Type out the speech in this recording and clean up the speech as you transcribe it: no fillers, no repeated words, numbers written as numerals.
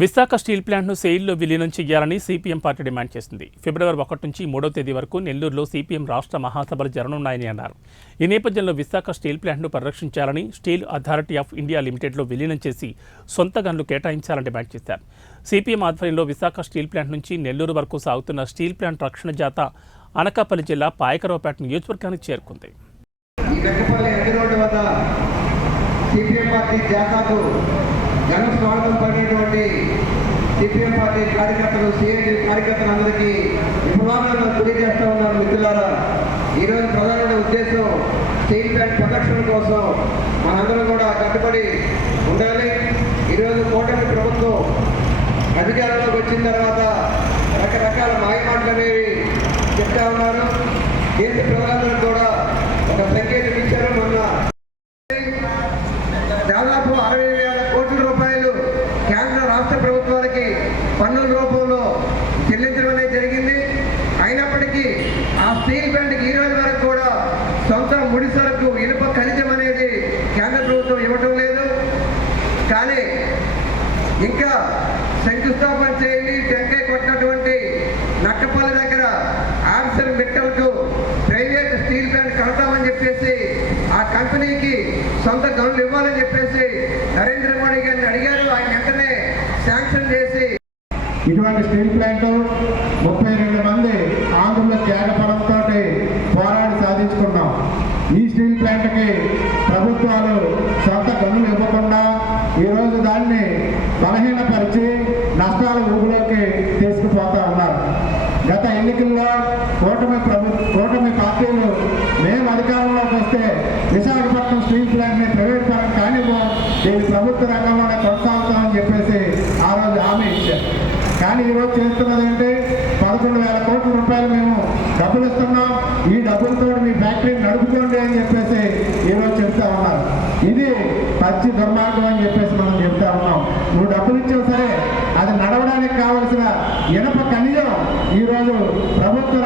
Visakha steel ప్లాంట్ను సెయిల్లో విలీనం చేయాలని సిపిఎం పార్టీ డిమాండ్ చేసింది. ఫిబ్రవరి 1 నుంచి 3వ తేదీ వరకు నెల్లూరులో సిపిఎం రాష్ట్ర మహాసభలు జరగనున్నాయని అన్నారు. ఈ నేపథ్యంలో విశాఖ స్టీల్ ప్లాంట్ను పరిరక్షించాలని, స్టీల్ అథారిటీ ఆఫ్ ఇండియా లిమిటెడ్లో విలీనం చేసి సొంత గనులు కేటాయించాలని డిమాండ్ చేశారు. సిపిఎం ఆధ్వర్యంలో విశాఖ స్టీల్ ప్లాంట్ నుంచి నెల్లూరు వరకు సాగుతున్న స్టీల్ ప్లాంట్ రక్షణ జాత అనకాపల్లి జిల్లా పాయకరావుపేట నియోజకవర్గానికి చేరుకుంది. స్వాగతం పడినటువంటి సిపిఎం పార్టీ కార్యకర్తలు, సిఐటి కార్యకర్తలందరికీ విప్లవాలను తెలియజేస్తూ ఉన్నారు. మిత్రులారా, ఈరోజు ప్రధానమైన ఉద్దేశం స్టీల్ ప్లాంట్ ప్రొటెక్షన్ కోసం మనందరం కూడా కట్టుబడి ఉండాలి. ఈరోజు కూటమి ప్రభుత్వం అధికారంలోకి వచ్చిన తర్వాత రకరకాల మాయమాటలు అనేవి చెప్తా ఉన్నారు. దేశ ప్రజలందరూ కూడా ఒక సంకేతం ఇచ్చారు. మొన్న దాదాపు 60,000 కోట్ల రూపాయలు కేంద్ర రాష్ట్ర ప్రభుత్వాలకి పన్నుల రూపంలో చెల్లించడం అనేది జరిగింది. అయినప్పటికీ ఆ స్టీల్ ప్లాంట్కి ఈ రోజు వరకు కూడా సొంత ముడి సరుకు ఇనుప ఖనిజం అనేది కేంద్ర ప్రభుత్వం ఇవ్వటం లేదు. కానీ ఇంకా శంకుస్థాపన చేయండి, టెంకాయ కొట్టినటువంటి నక్కపల్లి దగ్గర ఆర్సర్ మెటల్కు ప్రైవేట్ స్టీల్ ప్లాంట్ కడతామని చెప్పేసి ఆ కంపెనీకి సొంత గనులు ఇవ్వాలని చెప్పేసి నరేంద్ర మోడీ గారిని అడిగారు. ఆయన వెంటనే శాంక్షన్ చేసి ఇటువంటి స్టీల్ ప్లాంట్ 32 మంది ఆంధ్రుల త్యాగపడంతో పోరాడి సాధించుకున్నాం. ఈ స్టీల్ ప్లాంట్కి ప్రభుత్వాలు సొంత గనులు ఇవ్వకుండా ఈరోజు దాన్ని బలహీనపరిచి నష్టాల ఊబిలోకి తీసుకుపోతా ఉన్నారు. గత ఎన్నికల్లో కూటమి పార్టీలు మేము అధికారంలోకి వస్తే విశాఖపట్నం స్టీల్ ప్లాంట్ని ప్రైవేట్ పరం కానివ్వం, దీని ప్రభుత్వ రంగంలోనే కొనసాగుతామని చెప్పేసి ఆ రోజు హామీ ఇచ్చారు. కానీ ఈరోజు చేస్తున్నది ఏంటి? 11,000 కోట్ల రూపాయలు మేము డబ్బులు ఇస్తున్నాం, ఈ డబ్బులతో మీ ఫ్యాక్టరీని నడుపుకోండి అని చెప్పేసి ఈరోజు చెప్తా ఉన్నారు. ఇది పచ్చి దుర్మార్గం అని చెప్పేసి మనం చెప్తా ఉన్నాం. నువ్వు డబ్బులు ఇచ్చావు సరే,